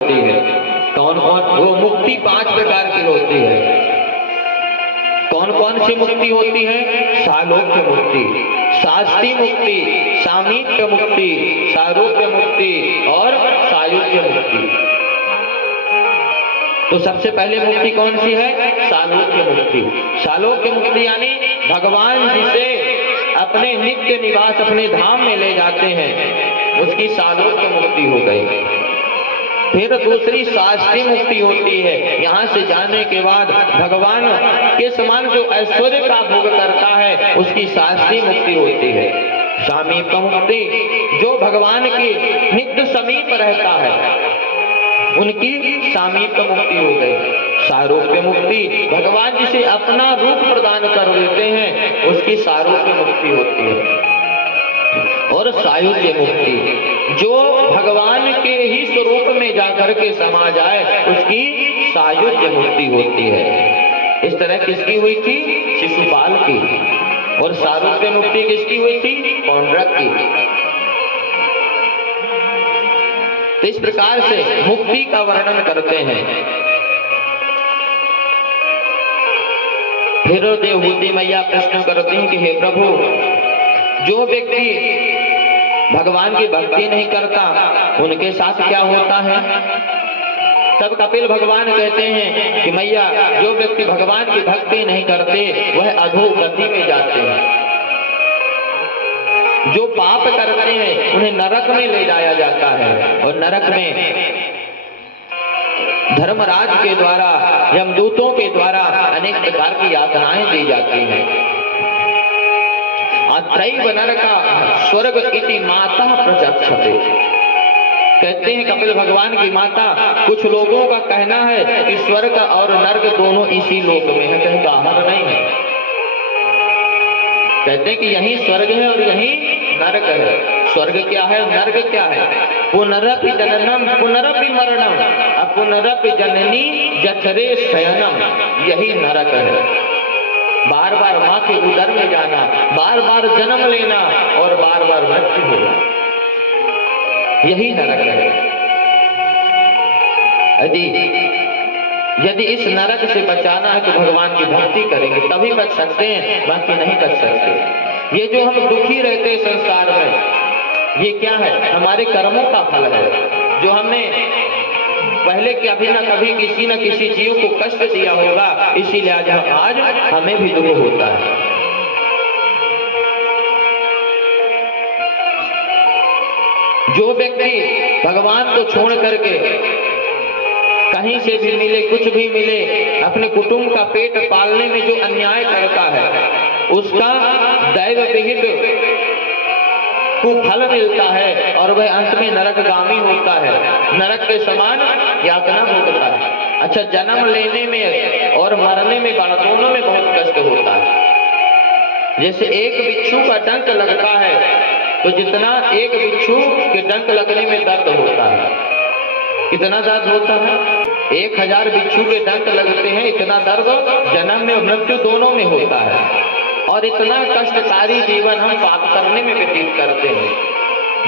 होती है। कौन कौन? वो मुक्ति 5 प्रकार की होती है। कौन कौन सी मुक्ति होती है? सालोक्य मुक्ति, शास्त्री मुक्ति, सामीप्य मुक्ति, सारूप्य मुक्ति और सायुज्य मुक्ति। तो सबसे पहले मुक्ति कौन सी है? सालोक्य मुक्ति। सालोक्य मुक्ति यानी भगवान जिसे अपने नित्य निवास अपने धाम में ले जाते हैं उसकी सालोक्य मुक्ति हो गई। फिर दूसरी शास्त्रीय मुक्ति होती है। यहाँ से जाने के बाद भगवान के समान जो ऐश्वर्य का भोग करता है उसकी शास्त्रीय मुक्ति होती है। सामीप्य मुक्ति जो भगवान के नित्य समीप रहता है उनकी सामीप्य मुक्ति हो गई। सारूप्य मुक्ति भगवान जिसे अपना रूप प्रदान कर देते हैं उसकी सारूप्य मुक्ति होती है। और सायुज्य मुक्ति जो भगवान के ही स्वरूप में जाकर के समा जाए उसकी सायुज्य मुक्ति होती है। इस तरह किसकी हुई थी? शिशुपाल की। और सारूप्य मुक्ति किसकी हुई थी? पौंड्रक की। तो इस प्रकार से मुक्ति का वर्णन करते हैं। फिर देवहूति मैया प्रश्न करती हैं कि हे प्रभु, जो व्यक्ति भगवान की भक्ति नहीं करता उनके साथ क्या होता है? तब कपिल भगवान कहते हैं कि मैया, जो व्यक्ति भगवान की भक्ति नहीं करते वह अधोगति में जाते हैं। जो पाप करते हैं उन्हें नरक में ले जाया जाता है। और नरक में धर्मराज के द्वारा, यमदूतों के द्वारा अनेक प्रकार की यातनाएं दी जाती हैं। अत्रैव नरका स्वर्ग इति माता प्रचक्षते। कहते हैं कपिल भगवान की माता, कुछ लोगों का कहना है कि स्वर्ग और नरक दोनों इसी लोक में है, कहीं बाहर नहीं है। कहते हैं कि यही स्वर्ग है और यही नरक है। स्वर्ग क्या है, नरक क्या है? पुनरपि जननम पुनरपि मरणम पुनरपि जननी जठरे शयनम, यही नरक है। बार बार माँ के उदर में जाना, बार बार जन्म लेना और बार बार मृत्यु होना, यही नरक है। यदि इस नरक से बचाना है तो भगवान की भक्ति करेंगे तभी बच सकते हैं, बाकी नहीं बच सकते। ये जो हम दुखी रहते हैं संसार में, ये क्या है? हमारे कर्मों का फल है। जो हमने पहले कभी न कभी किसी न किसी जीव को कष्ट दिया होगा, इसीलिए आज हमें भी दुख होता है। जो व्यक्ति भगवान को छोड़ करके कहीं से भी मिले, कुछ भी मिले, अपने कुटुंब का पेट पालने में जो अन्याय करता है उसका दैव विहित को फल मिलता है और वह अंत में नरकगामी होता है, नरक के समान यातना भोगता है। अच्छा, जन्म लेने में और मरने में दोनों में बहुत कष्ट होता है। जैसे एक बिच्छू का डंक लगता है तो जितना एक बिच्छू के डंक लगने में दर्द होता है, कितना दर्द होता है? 1000 बिच्छू के डंक लगते हैं, इतना दर्द जन्म में और मृत्यु दोनों में होता है। और इतना कष्टकारी जीवन हम पाप करने में व्यतीत करते हैं।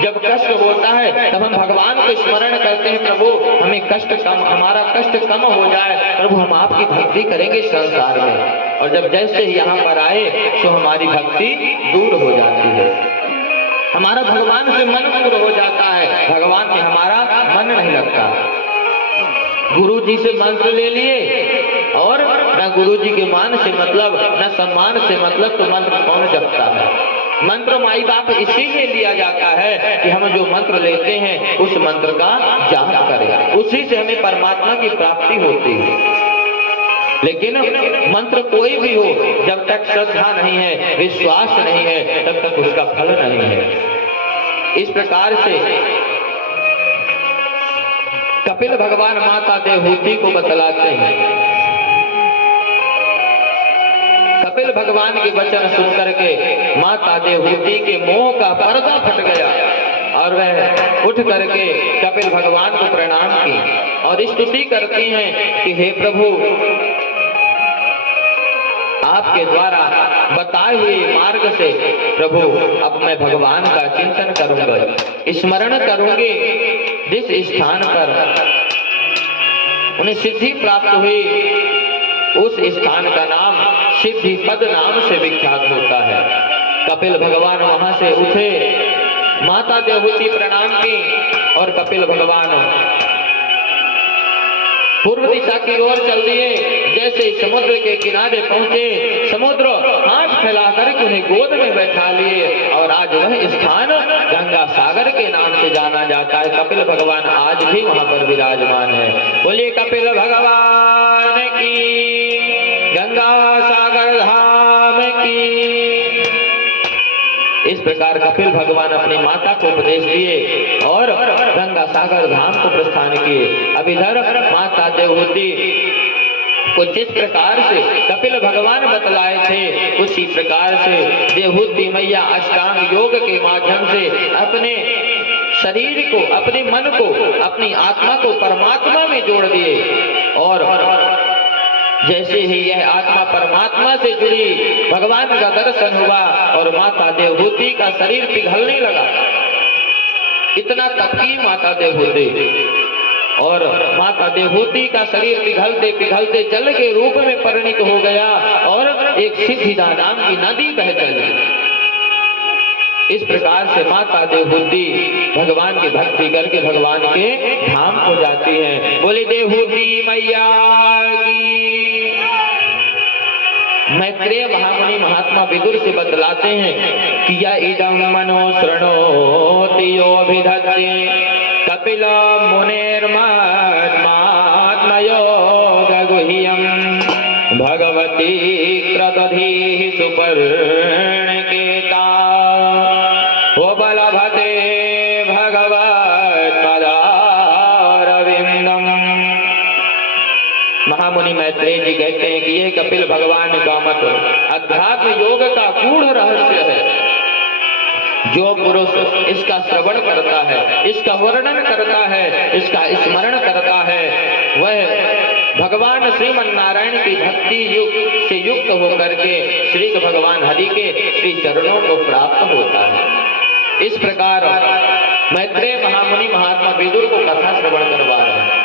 जब कष्ट होता है तब हम भगवान को स्मरण करते हैं, प्रभु हमें कष्ट कम, हमारा कष्ट कम हो जाए, प्रभु हम आपकी भक्ति करेंगे संसार में। और जब जैसे ही यहाँ पर आए तो हमारी भक्ति दूर हो जाती है, हमारा भगवान से मन दूर हो जाता है, भगवान में हमारा मन नहीं लगता। गुरु जी से मंत्र ले लिए और न गुरु जी के मान से मतलब, न सम्मान से मतलब, तो मंत्र कौन जपता है? मंत्र माई बाप इसीलिए लिया जाता है कि हम जो मंत्र लेते हैं उस मंत्र का जाप करें, उसी से हमें परमात्मा की प्राप्ति होती है। लेकिन मंत्र कोई भी हो, जब तक श्रद्धा नहीं है, विश्वास नहीं है, तब तक उसका फल नहीं है। इस प्रकार से कपिल भगवान माता देवहूति को बतलाते हैं। कपिल भगवान के वचन सुनकर के माता देवहूति के मोह का पर्दा फट गया और वह उठ करके कपिल भगवान को प्रणाम की और स्तुति करती हैं कि हे प्रभु, आपके द्वारा बताए हुए मार्ग से प्रभु अब मैं भगवान का चिंतन करूंगा, स्मरण करूंगी। जिस स्थान पर उन्हें सिद्धि प्राप्त हुई। उस स्थान का नाम सिद्धिपद नाम से विख्यात होता है। कपिल भगवान वहां से उठे, माता देवहूति प्रणाम की और कपिल भगवान पूर्व दिशा की ओर चल दिए। जैसे समुद्र के किनारे पहुंचे, समुद्र हाथ फैलाकर के उन्हें गोद में बैठा लिए और आज वह स्थान गंगा सागर के नाम से जाना जाता है। कपिल भगवान आज भी वहां पर विराजमान है। बोलिए कपिल भगवान की, गंगा सागर धाम की। इस प्रकार कपिल भगवान अपनी माता को उपदेश दिए और गंगा सागर धाम को प्रस्थान किए। अब इधर माता देवहूति को जिस प्रकार से कपिल भगवान बतलाए थे, उसी प्रकार से देवहूति मैया अष्टांग योग के माध्यम से अपने शरीर को, अपने मन को, अपनी आत्मा को परमात्मा में जोड़ दिए। और जैसे ही यह आत्मा परमात्मा से जुड़ी, भगवान का दर्शन हुआ और माता देवहूति का शरीर पिघलने लगा। इतना तपकी माता देवहूति, और माता देवहूति का शरीर पिघलते पिघलते जल के रूप में परिणित हो गया और एक सिद्धिदा नाम की नदी बह चली। इस प्रकार से माता देवहूति भगवान की भक्ति करके भगवान के धाम को जाती है। बोले देवहूति मैया की। मैत्रेय महामुनि महात्मा विदुर से बतलाते हैं कि या इदं मनो शृणोति योभिधत्ते कपिल मुनेर्मात्मयोगगुह्यं भगवती क्रतुधिः सुपर्णकेता वो बलभते भगवत्पदारविंदम। महामुनि मैत्रेय जी कहते हैं कि ये कपिल भगवान का मत अध्यात्म योग का गूढ़ रहस्य है। जो पुरुष इसका श्रवण करता है, इसका वर्णन करता है, इसका स्मरण करता है, वह भगवान श्रीमन नारायण की भक्ति से युक्त होकर के श्री भगवान हरि के श्री चरणों को प्राप्त होता है। इस प्रकार मैत्रेय महामुनि महात्मा विदुर को कथा श्रवण करवा रहे हैं।